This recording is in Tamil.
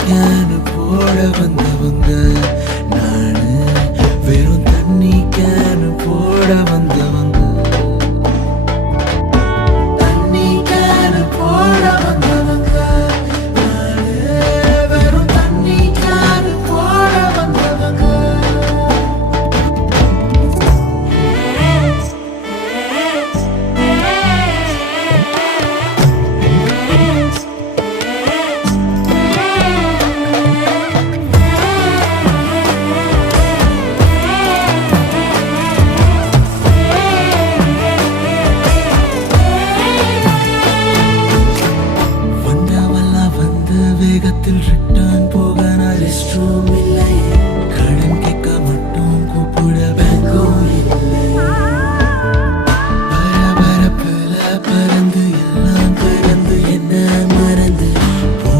கேனு போட வந்தவங்க நானு, வெறும் தண்ணி கேனு போட வந்தவங்க. தண்ணி கேனு போட வந்தவங்க நானு, வெறும் தண்ணி கேனு போட வந்தவங்க. வேகத்தில் ரிட்ட